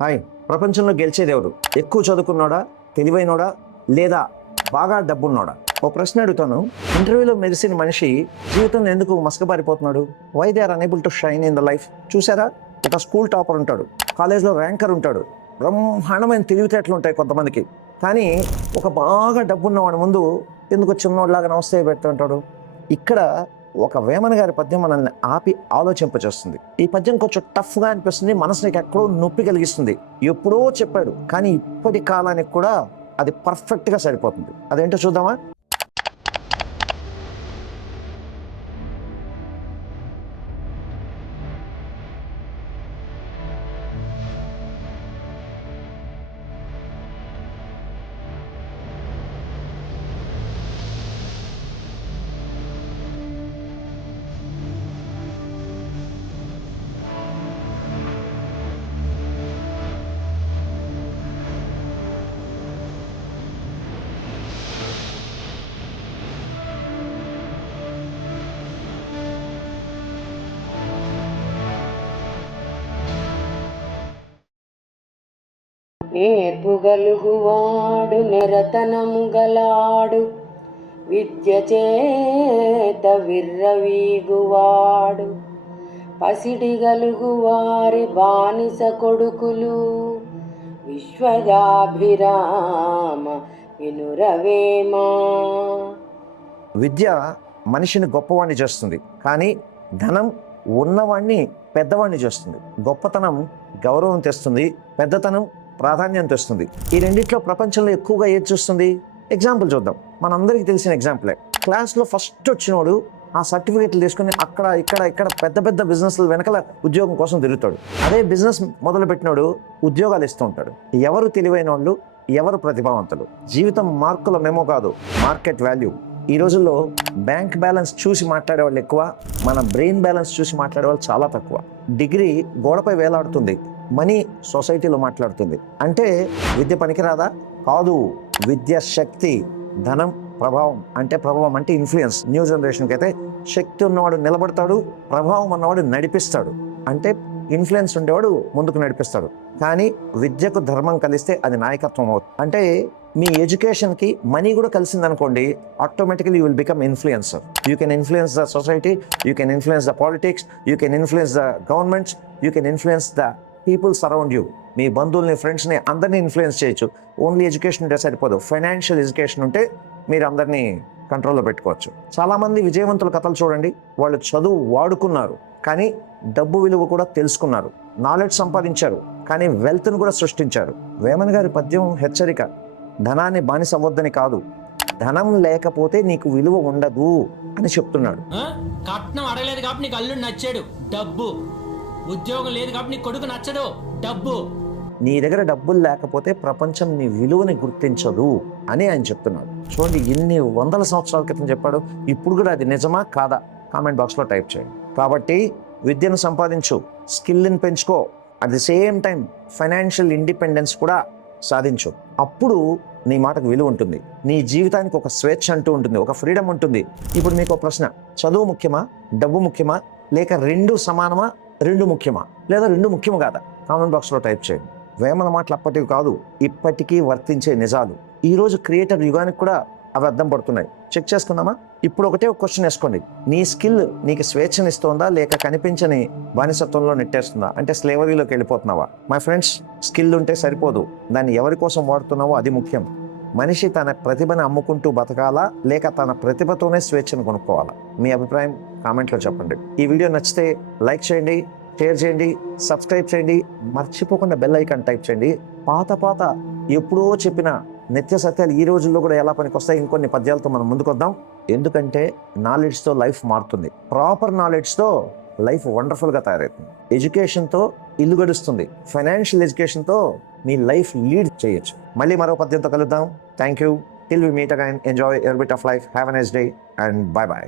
Hi. ప్రపంచంలో గెలిచేది ఎవరు? ఎక్కువ చదువుకున్నాడా, తెలివైనోడా, లేదా బాగా డబ్బున్నోడా? ఓ ప్రశ్న అడుగుతాను. ఇంటర్వ్యూలో మెరిసిన మనిషి జీవితంలో ఎందుకు మసకబారిపోతున్నాడు? Why they are unable to shine in the life? చూసారా, ఒక స్కూల్ టాపర్ ఉంటాడు, కాలేజ్లో ర్యాంకర్ ఉంటాడు, బ్రహ్మాండమైన తెలివితేటలు ఉంటాయి కొంతమందికి. కానీ ఒక బాగా డబ్బున్నవాడి ముందు ఎందుకు చిన్నోడిలాగా నమస్తే పెడుతుంటాడు? ఇక్కడ ఒక వేమన గారి పద్యం మనల్ని ఆపి ఆలోచింపచేస్తుంది. ఈ పద్యం కొంచెం టఫ్గా అనిపిస్తుంది, మనసునికి ఎక్కడో నొప్పి కలిగిస్తుంది. ఎప్పుడో చెప్పాడు, కానీ ఇప్పటి కాలానికి కూడా అది పర్ఫెక్ట్గా సరిపోతుంది. అదేంటో చూద్దామా? నేర్పుగలుగువాడు నెరతనము గలాడు, విద్య చేత విర్రవీగువాడు, పసిడి గలుగువారి బానిస కొడుకులు, విశ్వదాభిరామ వినురవేమా. విద్య మనిషిని గొప్పవాణ్ణి చేస్తుంది, కానీ ధనం ఉన్నవాణ్ణి పెద్దవాణ్ణి చేస్తుంది. గొప్పతనం గౌరవం తెస్తుంది, పెద్దతనం ప్రాధాన్యం తెస్తుంది. ఈ రెండిట్లో ప్రపంచంలో ఎక్కువగా ఏది చూస్తుంది? ఎగ్జాంపుల్ చూద్దాం. మనందరికీ తెలిసిన ఎగ్జాంపులే. క్లాస్లో ఫస్ట్ వచ్చినోడు ఆ సర్టిఫికేట్లు తీసుకుని అక్కడ ఇక్కడ పెద్ద పెద్ద బిజినెస్ల వెనకాల ఉద్యోగం కోసం తిరుగుతాడు. అదే బిజినెస్ మొదలుపెట్టినోడు ఉద్యోగాలు ఇస్తూ ఉంటాడు. ఎవరు తెలివైన వాళ్ళు, ఎవరు ప్రతిభావంతులు? జీవితం మార్కుల మెమో కాదు, మార్కెట్ వాల్యూ. ఈ రోజుల్లో బ్యాంక్ బ్యాలెన్స్ చూసి మాట్లాడే వాళ్ళు ఎక్కువ, మన బ్రెయిన్ బ్యాలెన్స్ చూసి మాట్లాడే వాళ్ళు చాలా తక్కువ. డిగ్రీ గోడపై వేలాడుతుంది, మనీ సొసైటీలో మాట్లాడుతుంది. అంటే విద్య పనికిరాదా? కాదు. విద్య శక్తి, ధనం ప్రభావం. అంటే ప్రభావం అంటే ఇన్ఫ్లుయెన్స్. న్యూ జనరేషన్కి అయితే శక్తి ఉన్నవాడు నిలబడతాడు, ప్రభావం ఉన్నవాడు నడిపిస్తాడు. అంటే ఇన్ఫ్లుయెన్స్ ఉండేవాడు ముందుకు నడిపిస్తాడు. కానీ విద్యకు ధర్మం కలిస్తే అది నాయకత్వం అవుతుంది. అంటే మీ ఎడ్యుకేషన్కి మనీ కూడా కలిసిందనుకోండి, automatically you will become influencer. You can influence the society, you can influence the politics, you can influence the governments, you can influence the people surround you. మీ బంధువుల్ని, ఫ్రెండ్స్ని అందరినీ ఇన్ఫ్లుయెన్స్ చేయొచ్చు. ఓన్లీ ఎడ్యుకేషన్ ఉంటే సరిపోదు, financial education ఉంటే మీరు అందరినీ కంట్రోల్లో పెట్టుకోవచ్చు. చాలామంది విజయవంతుల కథలు చూడండి. వాళ్ళు చదువు వాడుకున్నారు, కానీ డబ్బు విలువ కూడా తెలుసుకున్నారు. నాలెడ్జ్ సంపాదించారు, కానీ వెల్త్ను కూడా సృష్టించారు. వేమన గారి పద్యం హెచ్చరిక. ధనాన్ని బానిస అవ్వద్దని కాదు, ధనం లేకపోతే నీకు విలువ ఉండదు అని చెప్తున్నాడు. కట్నం అడగలేదు కాబట్టి నీకు అల్లుడు నచ్చాడు, డబ్బు. ఉద్యోగం లేదు కాబట్టి నీ కొడుకు నచ్చడు, డబ్బు. నీ దగ్గర డబ్బులు లేకపోతే ప్రపంచం నీ విలువని గుర్తించదు అని ఆయన చెప్తున్నాడు. చూడండి, ఎన్ని వందల సంవత్సరాల క్రితం చెప్పాడు. ఇప్పుడు కూడా అది నిజమా కాదా కామెంట్ బాక్స్లో టైప్ చేయండి. కాబట్టి విద్యను సంపాదించు, స్కిల్ని పెంచుకో, at the same time financial independence కూడా సాధించు. అప్పుడు నీ మాటకు విలువ ఉంటుంది, నీ జీవితానికి ఒక స్వేచ్ఛ అంటూ ఉంటుంది, ఒక ఫ్రీడమ్ ఉంటుంది. ఇప్పుడు మీకు ఒక ప్రశ్న: చదువు ముఖ్యమా, డబ్బు ముఖ్యమా, లేక రెండు సమానమా, రెండు ముఖ్యమా, లేదా రెండు ముఖ్యము కాదా? కామెంట్ బాక్స్లో టైప్ చేయండి. వేమన మాటలు అప్పటివి కాదు, ఇప్పటికీ వర్తించే నిజాలు. ఈరోజు క్రియేటర్ యుగానికి కూడా అవి అర్థం పడుతున్నాయి. చెక్ చేసుకుందామా? ఇప్పుడు ఒకటే ఒక క్వశ్చన్ వేసుకోండి. నీ స్కిల్ నీకు స్వేచ్ఛనిస్తోందా, లేక కనిపించని బానిసత్వంలో నెట్టేస్తుందా? అంటే స్లేవరీలోకి వెళ్ళిపోతున్నావా? మై ఫ్రెండ్స్, స్కిల్ ఉంటే సరిపోదు, దాన్ని ఎవరి కోసం వాడుతున్నావో అది ముఖ్యం. మనిషి తన ప్రతిభను అమ్ముకుంటూ బతకాలా, లేక తన ప్రతిభతోనే స్వేచ్ఛను కొనుక్కోవాలా? మీ అభిప్రాయం కామెంట్లో చెప్పండి. ఈ వీడియో నచ్చితే లైక్ చేయండి, షేర్ చేయండి, సబ్స్క్రైబ్ చేయండి, మర్చిపోకుండా బెల్ ఐకాన్ టైప్ చేయండి. పాత ఎప్పుడో చెప్పిన నిత్య సత్యాలు ఈ రోజుల్లో కూడా ఎలా పనికొస్తాయి ఇంకొన్ని పద్యాలతో మనం ముందుకు వద్దాం. ఎందుకంటే నాలెడ్జ్తో లైఫ్ మారుతుంది, ప్రాపర్ నాలెడ్జ్తో లైఫ్ వండర్ఫుల్గా తయారవుతుంది. ఎడ్యుకేషన్తో ఇల్లు గడుస్తుంది, ఫైనాన్షియల్ ఎడ్యుకేషన్తో మీ లైఫ్ లీడ్ చేయొచ్చు. మళ్ళీ మరో పద్యంతో కలుద్దాం. Thank you. Till we meet again, enjoy your bit of life. Have a nice day and bye by.